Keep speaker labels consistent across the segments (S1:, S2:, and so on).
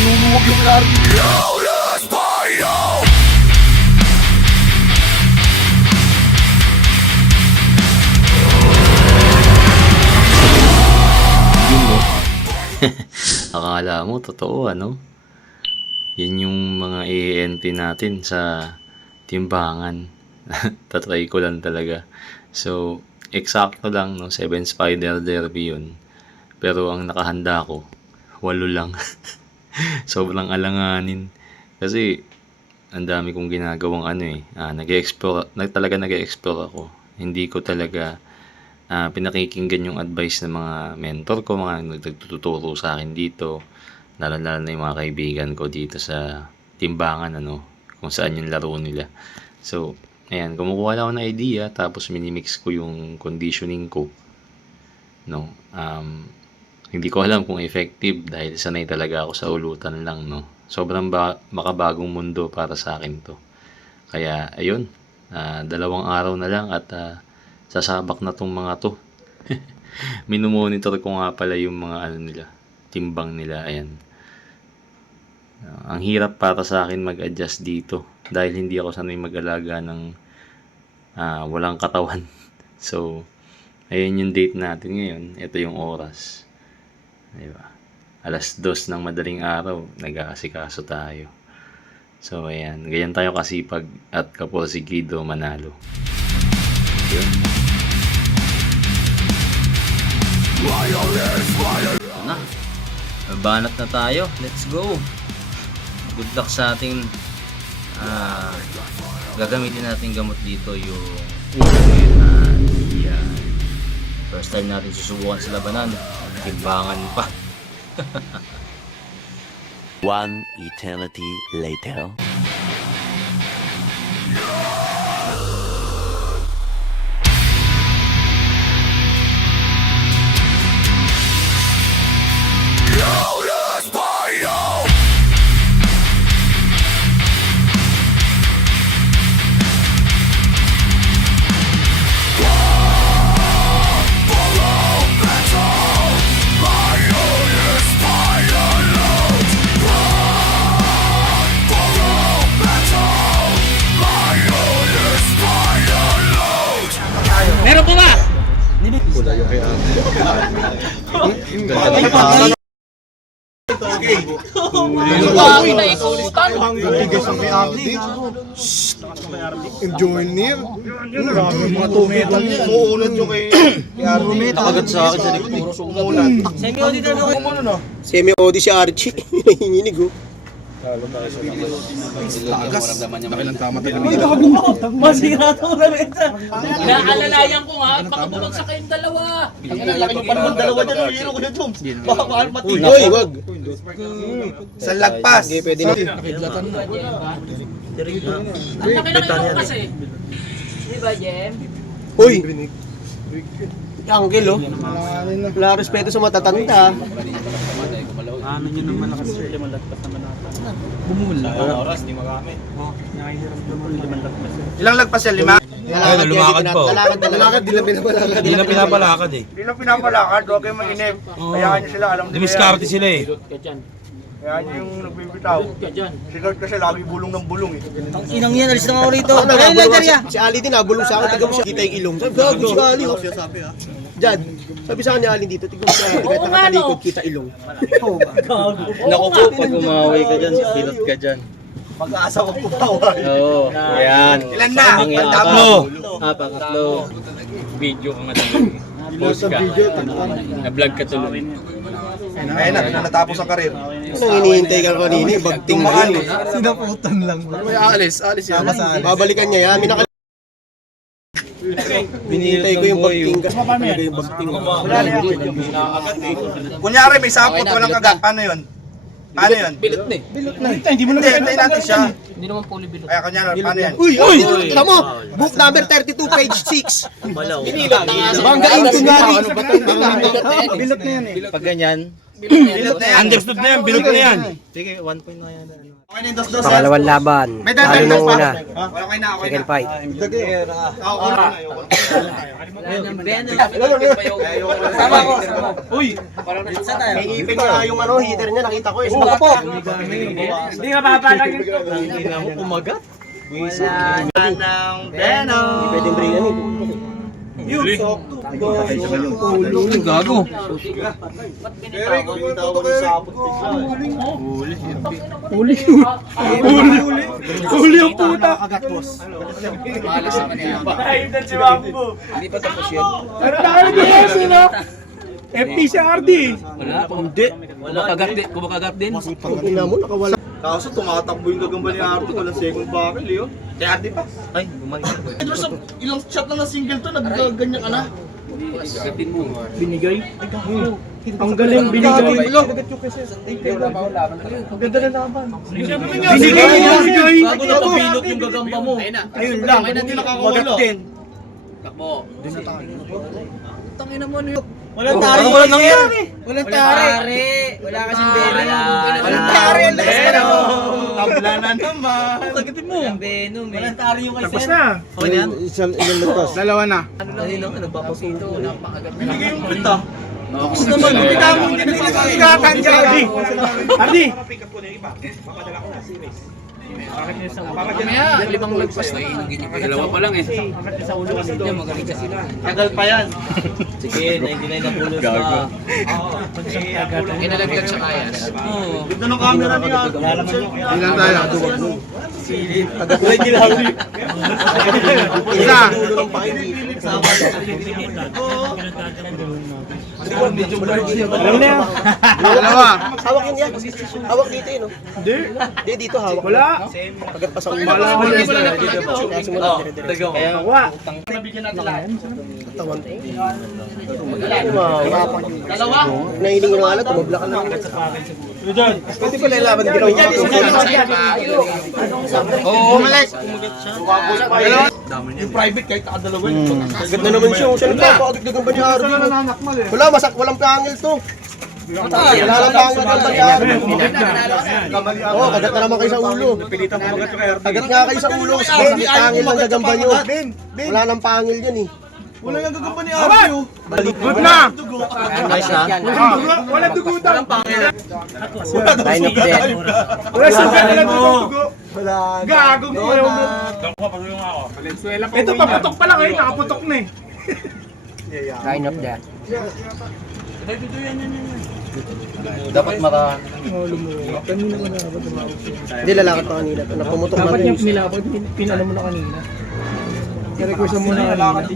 S1: nanunungog yung karne.
S2: Yun mo. Akala mo, totoo ano? Yan yung mga ENT natin sa timbangan. Tatry ko lang talaga. So, eksakto lang, no? Seven Spider Derby yun. Pero ang nakahanda ko, walo lang. Sobrang alanganin. Kasi, ang dami kong ginagawang ano eh. Ah, nag-explore, nag, talaga nag-explore ako. Hindi ko talaga ah, pinakikinggan yung advice ng mga mentor ko, mga nagtuturo sa akin dito, lalo lalo na yung mga kaibigan ko dito sa timbangan, ano, kung saan yung laro nila. So, ayan, kumukuha lang ako ng idea, tapos minimix ko yung conditioning ko. No, um, hindi ko alam kung effective dahil sanay talaga ako sa ulutan lang, no. Sobrang ba- makabagong mundo para sa akin to. Kaya, ayun, ah, dalawang araw na lang at ah, sasabak na tong mga to. Minumonitor ko nga pala yung mga ano nila, timbang nila, ayan. Ah, ang hirap para sa akin mag-adjust dito dahil hindi ako sanay mag-alaga ng ah, walang katawan. So, ayun yung date natin ngayon. Ito yung oras. Diba? Alas dos ng madaling araw, nag-aasikaso tayo. So, ayan. Ganyan tayo kasipag at kaporsigido manalo. Yun. Ito na. Banat na tayo. Let's go. Good luck sa ating ah gagamitin natin gamot dito yung uh, yan. First time natin susubukan sa labanan. Timbangan pa.
S3: One eternity later.
S4: Bakit na ikutan?
S1: Bigas ang kay Ardi. Enjoy near. Mga 2 meter yan. Umuunod yung kay sa akin sa likod. Umuunod.
S5: Semi-odi si Archie. Nanginginig oh.
S4: Inaalalayan ko nga, baka bumagsak kayong dalawa.
S1: Laki pa naman dalawa dyan. Hero ko na Joms. Baka mahal mati.
S5: Uy, wag.
S1: Sa lagpas.
S5: Okay, pwede na.
S4: Ang laki na kayo kasi. Di ba, Jem?
S5: Uy! Oh. Wala respeto sa matatanda.
S1: Ilang lagpas yan? Lima?
S5: Lalakad lumakad po. Lalakad na lalakad. Di lang pinapalakad.
S6: Hindi na pinapalakad eh.
S1: Hindi lang pinapalakad. Huwag kayong mainip. Hayaan nyo sila. Alam nyo
S6: Dumiskarte sila eh.
S4: Ka dyan.
S1: Hayaan nyo yung nagbibitaw. Si Lord kasi lagi bulong ng bulong eh.
S5: Inang yan, alis na ako rito. Ano, nabulong si, si Ali din, nabulong sa akin. Tignan mo siya. Kita yung ilong. Sabi, gago si Ali. oh. Diyan. Sabi sa akin ni Ali dito, tignan mo si Ali. Kahit
S4: Oo nga,
S5: nakatalikod,
S4: no?
S5: kita ilong.
S4: Naku po, pag
S2: umawi ka dyan, pilot ka dyan.
S1: Pag-asa ko pumawa.
S2: Oo, ayan.
S1: Ilan na? Tanda mo.
S6: Tatlo.
S2: Ah, pangatlo. Video ka nga Post ka. Na-vlog ka tuloy.
S1: Ayun na, na natapos ang karir.
S5: Anong hinihintay ka kanina? Bagting mo
S1: Tumaan
S5: yun.
S1: eh.
S5: Sinaputan lang. Alis, alis yan. Babalikan niya yan. Minakal... Hinihintay ko yung bagting ka. Ano yung bagting mo?
S1: Kunyari may sapot, walang kagat. Paano yun? Paano yun?
S4: Bilot na eh.
S1: Hindi mo na hintayin natin siya.
S4: Hindi naman fully bilot.
S1: Kaya kunyari, paano yan?
S5: Uy! Uy! Tama mo! Book number 32, page 6. Binilat na nga. Banggain ko nga rin.
S1: Bilot na yan eh.
S7: Pag ganyan,
S6: Understood na yan, bilog na yan.
S5: Pangalawang laban. Talo nung una. Second fight.
S4: Sama ko, sama. Uy!
S5: May ipin nga yung ano, heater niya, nakita ko eh. Sumaga po.
S4: Hindi nga papalagin ko.
S1: Ng Venom.
S5: Hindi pwedeng bringan eh.
S4: Gago.
S1: Huli ang puta.
S4: Malas naman yan.
S1: Si Wambo.
S4: Hindi pa tapos yun.
S1: Ano na kami di sino? FPCRD.
S4: Wala pa. Hindi. Kumakagat din. Kumakagat din.
S5: Ina mo, nakawala.
S1: Kaso tumatakbo yung gagamba ni Arto, walang second buckle eh. oh. Kaya Ardi pa. Ay, bumalik. Ilang shot lang na single to, nagganyan ka na.
S4: Mo.
S1: Binigay. Ang galing binigay. Binigay niya binigay.
S4: Bago na pabinot yung gagamba mo.
S1: Ayun lang, hindi nakakawala.
S4: Takbo.
S1: Walang tari. Walang nangyari.
S4: Walang tari. Wala kasing venom.
S1: Walang tari. Venom. Tabla na naman.
S4: Kagatin mo. Venom eh. Walang tari yung
S1: Tapos na.
S4: Okay na yan?
S5: Isang ilang nagpas.
S1: Dalawa na.
S4: Ano lang yun? Nagpapasito. Napakagat.
S1: Binigay yung puta. Tapos naman, hindi tamo hindi nagkakatan ka, Ardi. Ardi.
S4: Mamaya, limang lagpas na yung dalawa pa lang eh. Yan, magaling ka sila.
S1: Tagal pa yan.
S4: Sige, 99 na pulos na. Inalaglag sa kayas. Oo.
S1: Ganda ng camera ni Arto. Ilan tayo? Isa. Alam na yan. Dalawa.
S5: Hawak yun yan. Hawak dito yun, no? Hindi. Hindi, dito hawak.
S1: Wala.
S5: Pagat pa sa ulo.
S1: Wala. Wala.
S5: Kaya dire-dire.
S1: Kaya nakuha.
S5: Katawan ko. Dalawa. Nahiling na nga lang, tumabla ka lang. Pwede pala ilaban din ginawa ko.
S1: Oo, umalis. Yung private kahit nakadalawa yun.
S5: Agad na naman siya. Siya nagpapakagad gagamba ni Arvin. Wala, masak, walang pangil to. Wala lang pangil gagamba ni Arvin. Oo, kagat na naman kayo sa ulo. Kagat nga kayo sa ulo. Masakit pangil lang gagamba nyo. Wala nang pangil yan eh.
S1: Wala yung gagamba ni Arvin. Good na. Wala dugo daw.
S5: Of death.
S1: Wala sugat na dugo. Wala. Gagong ko yung Valenzuela pa. Ito paputok pa lang eh, nakaputok na eh.
S5: Line of death.
S4: Dapat maka...
S5: Hindi lalakad pa kanina. to. Napumutok lang yun.
S1: nilapad, pinala mo na kanina. I-request mo na kanina.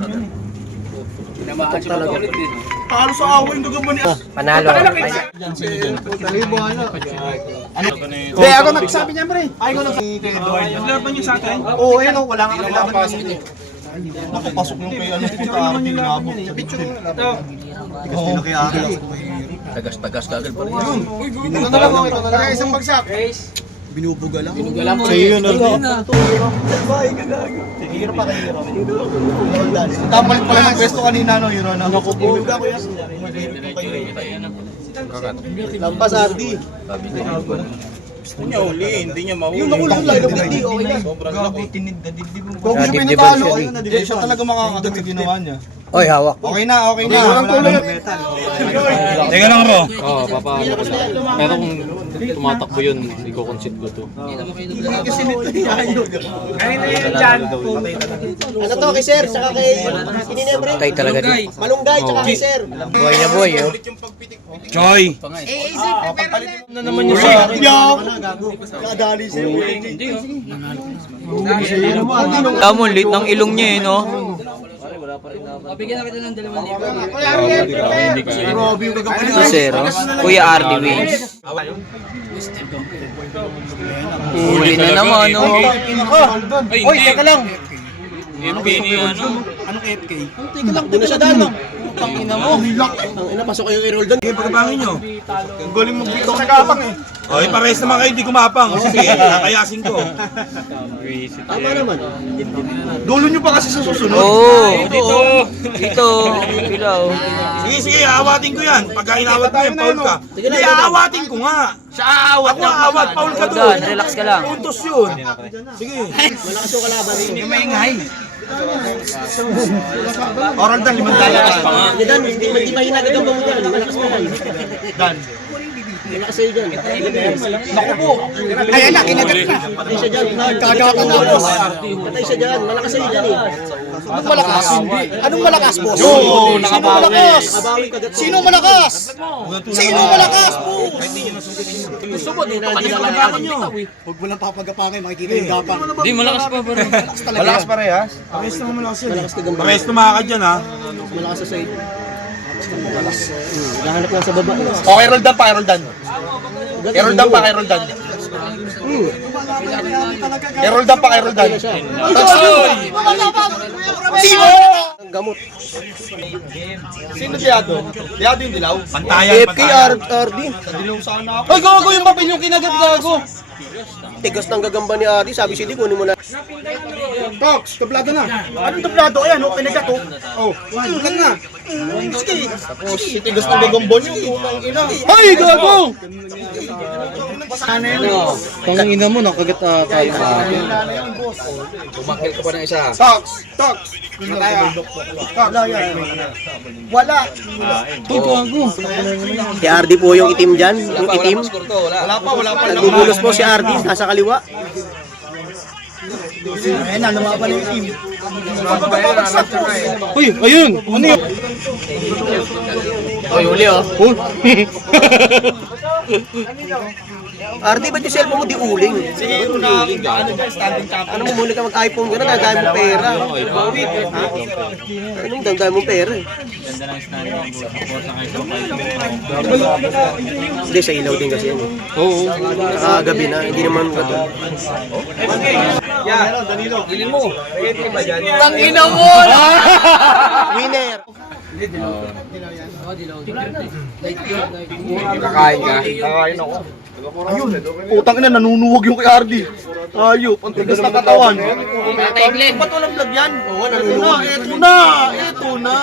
S4: Tinamaan siya
S5: Talaga.
S4: ulit eh.
S1: Talo sa away yung gagamba ni
S5: Panalo.
S1: Hindi, ako nagsabi niya pre. Ay, ko nagsabi. Naglaban niyo sa akin? Oo, ayun oh, wala nga kailangan pa Nakapasok yung kay ano punta Arvin inabot. Ito. Oo, kay Arvin.
S4: Tagas-tagas kagad pa rin.
S1: Ito na lang ito na lang. isang bagsak. Binubuga lang.
S4: Binuga lang po.
S1: Sa'yo yun, Arvin. Hiro pa kay Hiro. Kapalit pala ng pwesto kanina, no, Hiro, no? Binubuga ko yan.
S5: Lampas, Ardi.
S1: Gusto niya uli, hindi niya mahuli.
S5: Yung nakulong lang, hindi, okay na.
S1: Sobrang laki. Tinid na dibdib mo.
S5: Kung
S1: Kung
S5: siya pinatalo, ayun na,
S1: eh, siya talaga makakagat sa ginawa niya.
S5: Oy, hawak.
S1: Okay na, okay na. Walang tuloy.
S6: Teka lang bro.
S7: Oo, ko lang. Pero kung tumatakbo yun, i-concede ko to.
S1: Kanina yun dyan.
S5: Ano to, kay Sir, saka kay Kininebre? Tay talaga din. Malunggay, tsaka kay Sir. Buhay na buhay, oh.
S6: Choy.
S1: Na naman yung sa
S5: Nakadali sa'yo.
S7: Tamo, lit ng ilong niya eh, no?
S4: Bigyan na kita ng dalawang libo.
S7: Zero. Kuya Ardy wins. Huli na naman, no?
S1: Oy, teka lang.
S7: FP ni ano?
S1: Anong FK?
S5: Doon na siya dalo. Tangina mo. Ang ina, pasok kayo kay Roldan.
S6: Sige, pagkabangin nyo.
S1: Galing magbito sa kapang eh.
S6: Oh, ipares naman kayo, di kumapang. O, sige, kakayasin ko.
S5: Tama naman.
S1: Dulo nyo pa kasi sa susunod.
S4: Oo, dito. Dito. Bilaw.
S6: Sige, sige, aawatin ko yan. Pagka inawat mo yan, foul ka. Hindi, aawatin ko nga.
S4: Sa aawat
S6: Ako aawat, foul ka doon.
S4: Relax ka lang.
S6: Puntos yun. Sige.
S5: Malakas yung kalaban.
S4: Hindi maingay.
S1: Oral dan, limang dala.
S5: Hindi, Dan, hindi mahina pa yan.
S1: Dan.
S5: Malakas sa'yo dyan.
S1: Naku po. Ayan na, kinagat na.
S5: Patay siya dyan.
S1: Kagatan na, boss.
S5: Patay siya dyan. Malakas sa'yo dyan eh.
S1: Anong malakas? Anong malakas, boss? Oo, Sino malakas? Sino malakas? Sino malakas, boss?
S4: Gusto mo, dito ka nila
S5: na
S4: ako nyo.
S1: Huwag mo lang papagapangin, makikita yung gapang.
S4: Hindi, malakas pa pero.
S1: Malakas pa rin, ha?
S6: Pares naman malakas yun.
S5: Malakas ka
S6: ka dyan, ha?
S5: Malakas sa side. Hmm, Nahanap lang sa baba.
S1: Okay, Roldan pa, Roldan. Kay Roldan pa, kay Roldan. Kay Roldan pa, kay Roldan. Sino?
S5: Ang gamot.
S1: Sino Diado? Diado yung dilaw?
S6: Pantayan,
S5: AFK
S6: pantayan.
S5: RD.
S1: Dilaw sana ako. Ay, gago yung papel yung kinagat gago.
S5: Tigas ng gagamba ni RD. Sabi siya, di kunin mo na.
S1: Cox, tablado na. Anong tablado? Ayan, oh, kinagat oh. Oh, tulan na. Sige. Oh, si tigas ng gagambon yung tunang ina. Ay, gago! Sana yun.
S7: Tangina mo, nakagat uh, tayo sa akin.
S4: Umakil ka pa ng isa.
S1: Tox, Tox. Wala yan. Wala yan. Wala.
S7: Uy.
S5: Si RD po yung itim dyan. Yung itim.
S1: Wala pa, wala pa.
S5: Nagbubulos po si RD. Nasa kaliwa.
S1: Ayan na, lumaban yung team.
S7: Uy, ayun. Ano yun?
S4: Uy, uli oh.
S5: RD, ba't yung cellphone mo di uling?
S1: Sige, una, ano dyan, standing champion.
S5: Ano mo muli ka mag-iPhone gano'n? Dagay mo pera. Anong dagay mo pera eh? Hindi, sa ilaw din kasi yan eh.
S7: Oo.
S5: Saka gabi na, hindi naman gato.
S4: Tangina mo!
S5: Winner!
S1: Ayun, putang ina, nanunuwag yung kay Ardi. Ayop, ang tigas ng katawan.
S4: Tataiglin.
S1: Ba't walang vlog yan? Oo, nanunuwag. Eto na, eto na.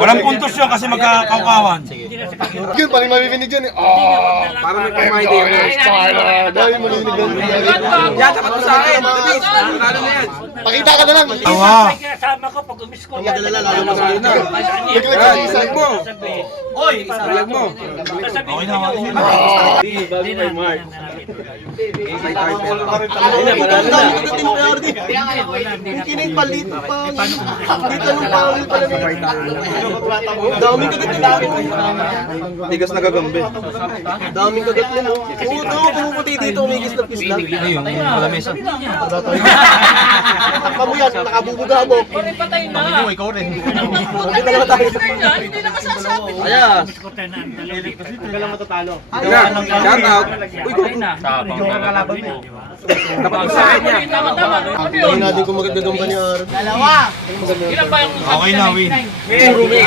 S6: Walang puntos yun kasi magkakaukawan.
S1: Yun, parang marinig yan eh. Oh, parang may pamay din. Dahil marinig yan.
S4: Yan, dapat mo sa akin. Talo na yan.
S1: Pakita ka na lang.
S6: Awa.
S1: Naglag mo.
S4: Oy, sayag mo.
S6: Okay na, okay na.
S5: Ang dami Yung kinaipalit pa. Dito nung pangil pala nila. Daming kagat mo.
S1: Tigas na gagambe.
S5: Daming kagat mo. Puto, pumuputi dito. May gislap gislap.
S7: Ayun, malamesa.
S5: Takpa mo yan. Nakabubuga mo.
S4: Patay na.
S1: Ikaw rin.
S5: Hindi talaga tayo.
S4: Hindi na masasabi.
S1: Ayas.
S4: Shout out. Uy, go. Sa akin niya. Tama, tama. Ano
S5: Hindi
S4: yun?
S5: natin kung magagamba ni RD.
S4: Ilan ba yung
S6: Okay na, win.
S4: Puro may